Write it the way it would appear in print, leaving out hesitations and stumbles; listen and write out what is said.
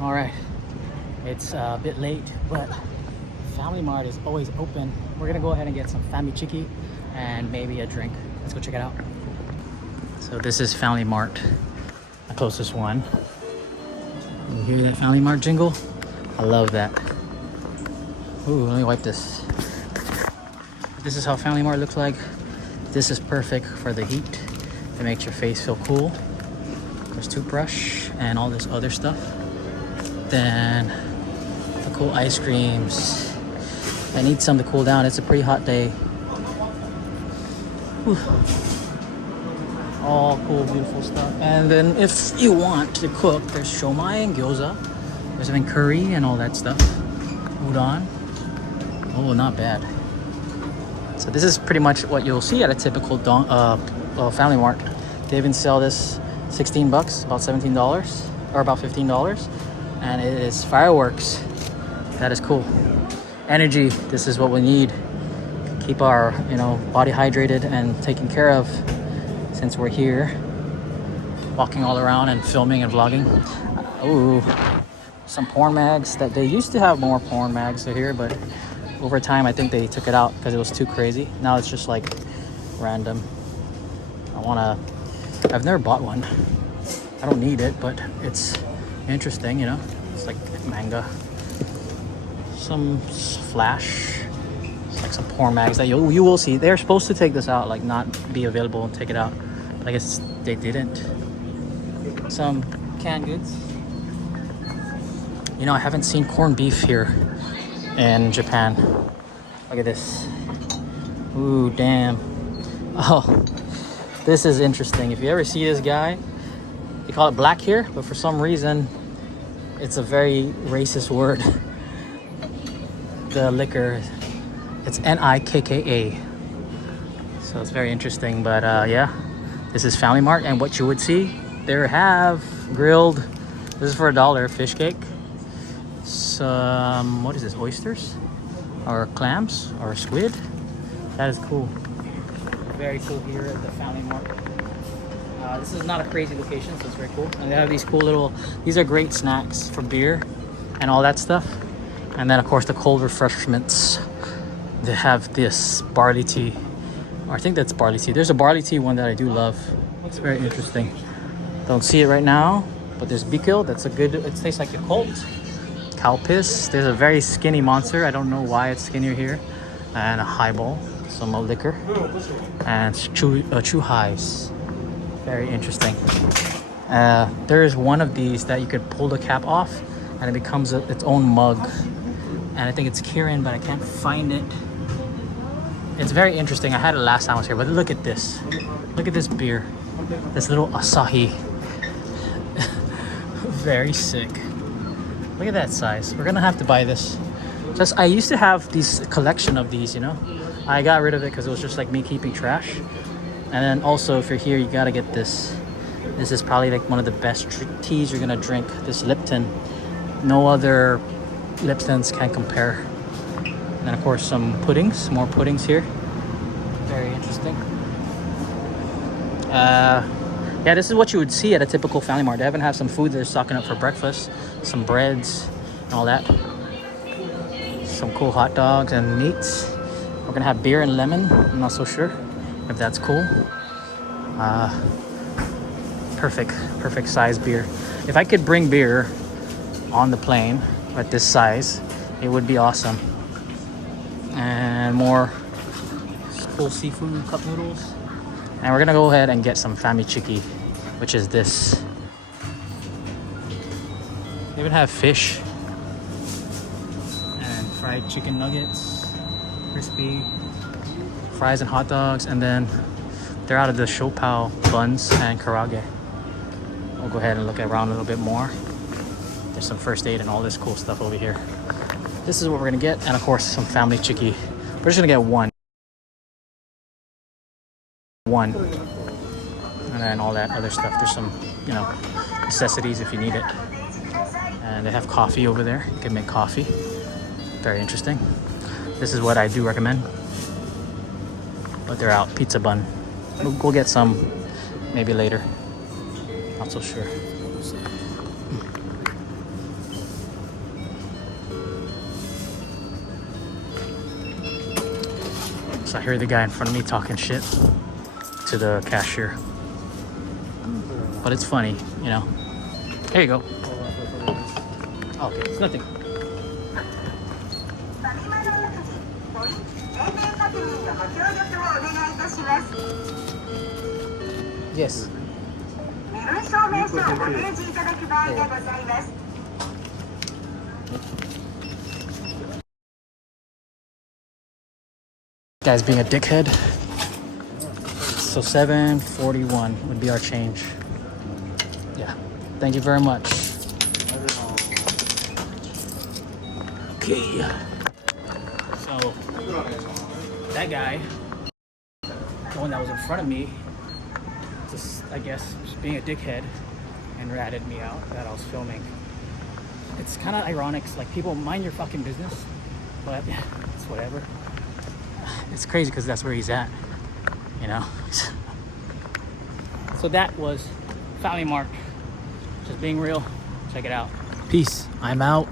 All right, it's a bit late, but FamilyMart is always open. We're gonna go ahead and get some family chicky and maybe a drink. Let's go check it out. So this is FamilyMart, the closest one. You hear that FamilyMart jingle? I love that. Ooh, let me wipe this. This is how FamilyMart looks like. This is perfect for the heat. It makes your face feel cool. There's toothbrush and all this other stuff. Then the cool ice creams. I need some to cool down. It's a pretty hot day. Whew. All cool, beautiful stuff. And then if you want to cook, there's shomai and gyoza. There's even curry and all that stuff. Udon. Oh, not bad. So this is pretty much what you'll see at a typical FamilyMart. They even sell this 16 bucks, about $17 or about $15. And it is fireworks. That is cool. Energy, this is what we need. Keep our, body hydrated and taken care of since we're here. Walking all around and filming and vlogging. Ooh, some porn mags that they used to have more porn mags here, but over time I think they took it out because it was too crazy. Now it's just like random. I've never bought one. I don't need it, but it's interesting, It's like manga. Some flash. It's like some porn mags that you will see. They're supposed to take this out, like not be available and take it out. But I guess they didn't. Some canned goods. I haven't seen corned beef here in Japan. Look at this. Ooh, damn. Oh, this is interesting. If you ever see this guy, they call it black here, but for some reason, it's a very racist word. The liquor, it's Nikka. So it's very interesting, but yeah, this is FamilyMart, and what you would see, they have grilled, this is for $1, fish cake. Some, what is this, oysters? Or clams, or squid? That is cool. Very cool here at the FamilyMart. This is not a crazy location, so it's very cool. And they have these cool little, these are great snacks for beer and all that stuff. And then of course the cold refreshments. They have this barley tea. Or I think that's barley tea. There's a barley tea one that I do love. It's very interesting. Don't see it right now, but there's Bikil. That's a good, it tastes like a Colt. Cow piss. There's a very skinny monster. I don't know why it's skinnier here. And a highball, some liquor. And chu highs. Very interesting. There is one of these that you could pull the cap off and it becomes its own mug. And I think it's Kirin, but I can't find it. It's very interesting. I had it last time I was here, but look at this. Look at this beer. This little Asahi. Very sick. Look at that size. We're gonna have to buy this. I used to have these collection of these, I got rid of it because it was just like me keeping trash. And then also, if you're here, you gotta get this. This is probably like one of the best teas you're gonna drink. This Lipton. No other Liptons can compare. And then of course some puddings, more puddings here. Very interesting. Yeah, this is what you would see at a typical FamilyMart. They even have some food they're stocking up for breakfast. Some breads and all that. Some cool hot dogs and meats. We're gonna have beer and lemon. I'm not so sure if that's cool. Perfect size beer. If I could bring beer on the plane at this size, it would be awesome. And more cool seafood, cup noodles. And we're gonna go ahead and get some family chicky, which is this. They even have fish and fried chicken nuggets, crispy fries and hot dogs, and then they're out of the shopao buns and karage. We'll go ahead and look around a little bit more. There's some first aid and all this cool stuff over here. This is what we're gonna get, and of course some family chicky. We're just gonna get one, and then all that other stuff. There's some, necessities if you need it. And they have coffee over there. You can make coffee. Very interesting. This is what I do recommend. But they're out. Pizza bun. We'll get some maybe later. Not so sure. So I hear the guy in front of me talking shit to the cashier. But it's funny, you know. There you go. Okay, it's nothing. Yes. Guy's being a dickhead. So 7.41 would be our change. Yeah. Thank you very much. Okay. So that guy, the one that was in front of me, just I guess just being a dickhead and ratted me out that I was filming. It's kind of ironic. It's like, people, mind your fucking business, but it's whatever. It's crazy because that's where he's at, you know. So that was FamilyMart. Just being real. Check it out. Peace. I'm out.